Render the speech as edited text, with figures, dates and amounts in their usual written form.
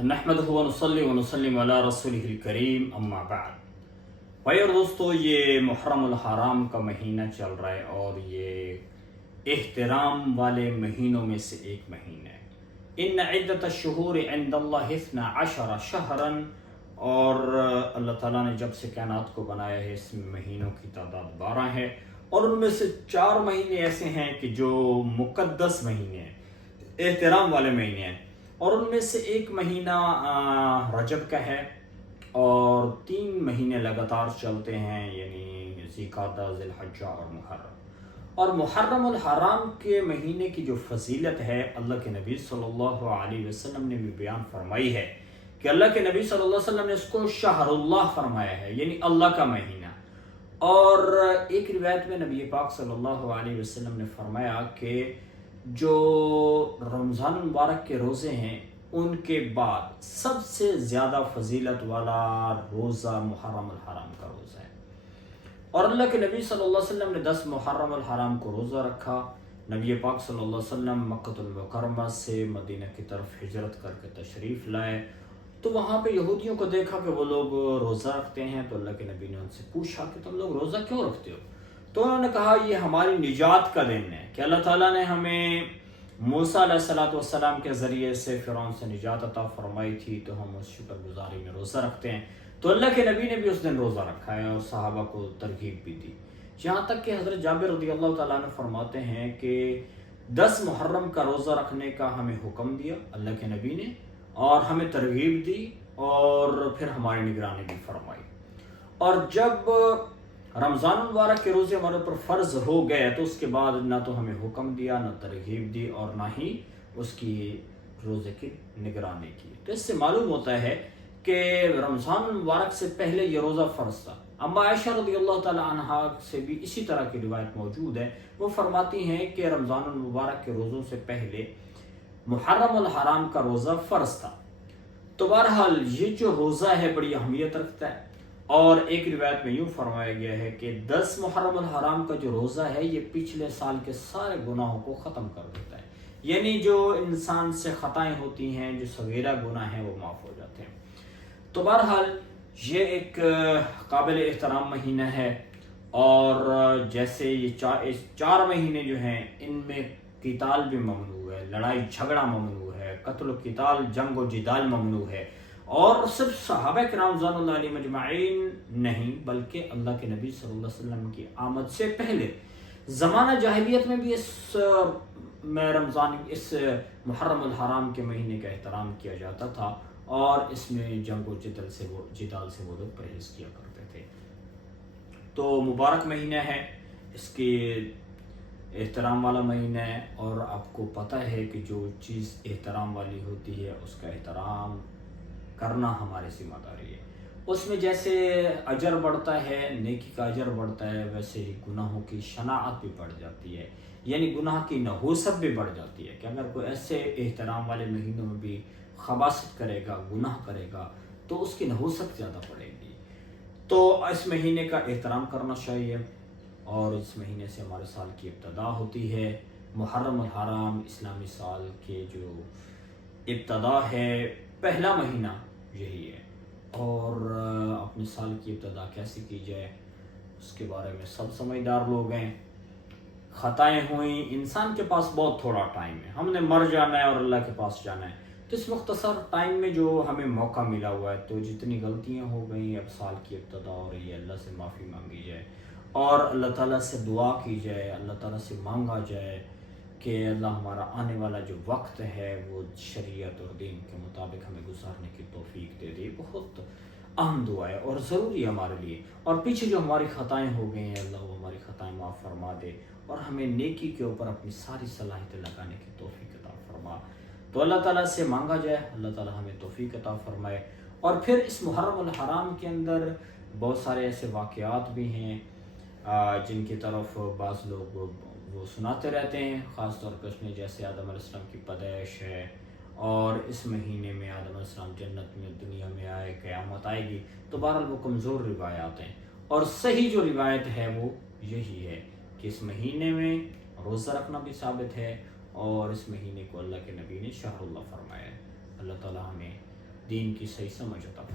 نحمدہ و نصلی و نسلم علی رسولہ الکریم اما بعد۔ بھائی اور دوستو، یہ محرم الحرام کا مہینہ چل رہا ہے اور یہ احترام والے مہینوں میں سے ایک مہینہ ہے۔ ان عدت الشہور عند اللہ 12 شہرا، اور اللہ تعالیٰ نے جب سے کائنات کو بنایا ہے اس مہینوں کی تعداد 12 ہے، اور ان میں سے 4 مہینے ایسے ہیں کہ جو مقدس مہینے ہیں، احترام والے مہینے ہیں، اور ان میں سے ایک مہینہ رجب کا ہے، اور 3 مہینے لگاتار چلتے ہیں، یعنی ذوالقعدہ، ذی الحجہ اور محرم۔ اور محرم الحرام کے مہینے کی جو فضیلت ہے، اللہ کے نبی صلی اللہ علیہ وسلم نے بھی بیان فرمائی ہے کہ اللہ کے نبی صلی اللہ علیہ وسلم نے اس کو شہر اللہ فرمایا ہے، یعنی اللہ کا مہینہ۔ اور ایک روایت میں نبی پاک صلی اللہ علیہ وسلم نے فرمایا کہ جو رمضان المبارک کے روزے ہیں ان کے بعد سب سے زیادہ فضیلت والا روزہ محرم الحرام کا روزہ ہے، اور اللہ کے نبی صلی اللہ علیہ وسلم نے 10 محرم الحرام کو روزہ رکھا۔ نبی پاک صلی اللہ علیہ وسلم مکہ المکرمہ سے مدینہ کی طرف ہجرت کر کے تشریف لائے، تو وہاں پہ یہودیوں کو دیکھا کہ وہ لوگ روزہ رکھتے ہیں، تو اللہ کے نبی نے ان سے پوچھا کہ تم لوگ روزہ کیوں رکھتے ہو؟ تو انہوں نے کہا یہ ہماری نجات کا دن ہے کہ اللہ تعالیٰ نے ہمیں موسیٰ علیہ السلام کے ذریعے سے فرعون سے نجات عطا فرمائی تھی، تو ہم اس شکر گزاری میں روزہ رکھتے ہیں۔ تو اللہ کے نبی نے بھی اس دن روزہ رکھا ہے اور صحابہ کو ترغیب بھی دی، یہاں تک کہ حضرت جابر رضی اللہ تعالیٰ عنہ فرماتے ہیں کہ 10 محرم کا روزہ رکھنے کا ہمیں حکم دیا اللہ کے نبی نے، اور ہمیں ترغیب دی، اور پھر ہماری نگرانی بھی فرمائی۔ اور جب رمضان المبارک کے روزے ہمارے اوپر فرض ہو گئے تو اس کے بعد نہ تو ہمیں حکم دیا، نہ ترغیب دی، اور نہ ہی اس کی روزے کی نگرانی کی۔ تو اس سے معلوم ہوتا ہے کہ رمضان المبارک سے پہلے یہ روزہ فرض تھا۔ اما عائشہ رضی اللہ تعالی عنہا سے بھی اسی طرح کی روایت موجود ہے، وہ فرماتی ہیں کہ رمضان المبارک کے روزوں سے پہلے محرم الحرام کا روزہ فرض تھا۔ تو بہرحال یہ جو روزہ ہے بڑی اہمیت رکھتا ہے، اور ایک روایت میں یوں فرمایا گیا ہے کہ 10 محرم الحرام کا جو روزہ ہے یہ پچھلے سال کے سارے گناہوں کو ختم کر دیتا ہے، یعنی جو انسان سے خطائیں ہوتی ہیں، جو صغیرہ گناہ ہیں، وہ معاف ہو جاتے ہیں۔ تو بہرحال یہ ایک قابل احترام مہینہ ہے، اور جیسے یہ 4 مہینے جو ہیں ان میں قتال بھی ممنوع ہے، لڑائی جھگڑا ممنوع ہے، قتل و قتال، جنگ و جدال ممنوع ہے، اور صرف صحابہ کرام رضوان اللہ علیہم اجمعین نہیں بلکہ اللہ کے نبی صلی اللہ علیہ وسلم کی آمد سے پہلے زمانہ جاہلیت میں بھی اس محرم الحرام کے مہینے کا احترام کیا جاتا تھا، اور اس میں جنگ و جدال سے وہ لوگ پرہیز کیا کرتے تھے۔ تو مبارک مہینہ ہے، اس کے احترام والا مہینہ ہے، اور آپ کو پتہ ہے کہ جو چیز احترام والی ہوتی ہے اس کا احترام کرنا ہماری ذمہ داری ہے۔ اس میں جیسے اجر بڑھتا ہے، نیکی کا اجر بڑھتا ہے، ویسے ہی گناہوں کی شناعت بھی بڑھ جاتی ہے، یعنی گناہ کی نحوست بھی بڑھ جاتی ہے کہ اگر کوئی ایسے احترام والے مہینوں میں بھی خباثت کرے گا، گناہ کرے گا، تو اس کی نحوست زیادہ پڑے گی۔ تو اس مہینے کا احترام کرنا چاہیے، اور اس مہینے سے ہمارے سال کی ابتدا ہوتی ہے۔ محرم الحرام اسلامی سال کے جو ابتدا ہے، پہلا مہینہ یہی ہے، اور اپنے سال کی ابتدا کیسے کی جائے اس کے بارے میں سب سمجھدار لوگ ہیں۔ خطائیں ہوئیں، انسان کے پاس بہت تھوڑا ٹائم ہے، ہم نے مر جانا ہے اور اللہ کے پاس جانا ہے، تو اس مختصر ٹائم میں جو ہمیں موقع ملا ہوا ہے، تو جتنی غلطیاں ہو گئیں، اب سال کی ابتدا ہو رہی ہے، اللہ سے معافی مانگی جائے، اور اللہ تعالیٰ سے دعا کی جائے، اللہ تعالیٰ سے مانگا جائے کہ اللہ ہمارا آنے والا جو وقت ہے وہ شریعت اور دین کے مطابق ہمیں گزارنے کی توفیق دے دے۔ بہت اہم دعا ہے اور ضروری ہے ہمارے لیے، اور پیچھے جو ہماری خطائیں ہو گئی ہیں اللہ وہ ہماری خطائیں معاف فرما دے، اور ہمیں نیکی کے اوپر اپنی ساری صلاحیتیں لگانے کی توفیق عطا فرما۔ تو اللہ تعالیٰ سے مانگا جائے، اللہ تعالیٰ ہمیں توفیق عطا فرمائے۔ اور پھر اس محرم الحرام کے اندر بہت سارے ایسے واقعات بھی ہیں جن کی طرف بعض لوگ وہ سناتے رہتے ہیں، خاص طور پر اس میں جیسے آدم علیہ السلام کی پیدائش ہے، اور اس مہینے میں آدم علیہ السلام جنت میں دنیا میں آئے، قیامت آئے گی۔ تو بہرحال وہ کمزور روایات ہیں، اور صحیح جو روایت ہے وہ یہی ہے کہ اس مہینے میں روزہ رکھنا بھی ثابت ہے، اور اس مہینے کو اللہ کے نبی نے شہر اللہ فرمایا ہے۔ اللہ تعالیٰ ہمیں دین کی صحیح سمجھ عطا فرمائے۔